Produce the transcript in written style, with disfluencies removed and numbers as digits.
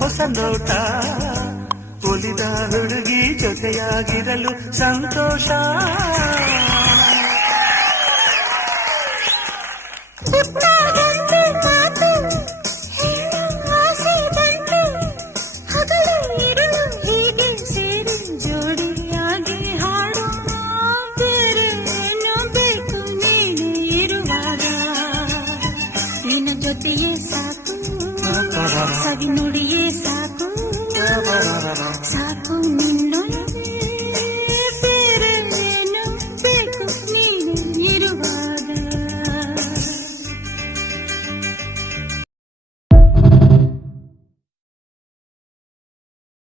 ಹೊಸ ನೋಟ ಒಲಿದ ಹುಡುಗಿ ಜೊತೆಯಾಗಿರಲು ಸಂತೋಷ. ಜೋಡಿಯಾಗಿ ಹಾಡೋಣ, ಬೇರೆ ಏನು ಬೇಕು ನೀನು ಇರುವಾಗ. ನಿನ್ನ ಜೊತೆಯೇ ಸಾಕು, ಸವಿ ನುಡಿಯೇ ಸಾಕು ಸಾಕು.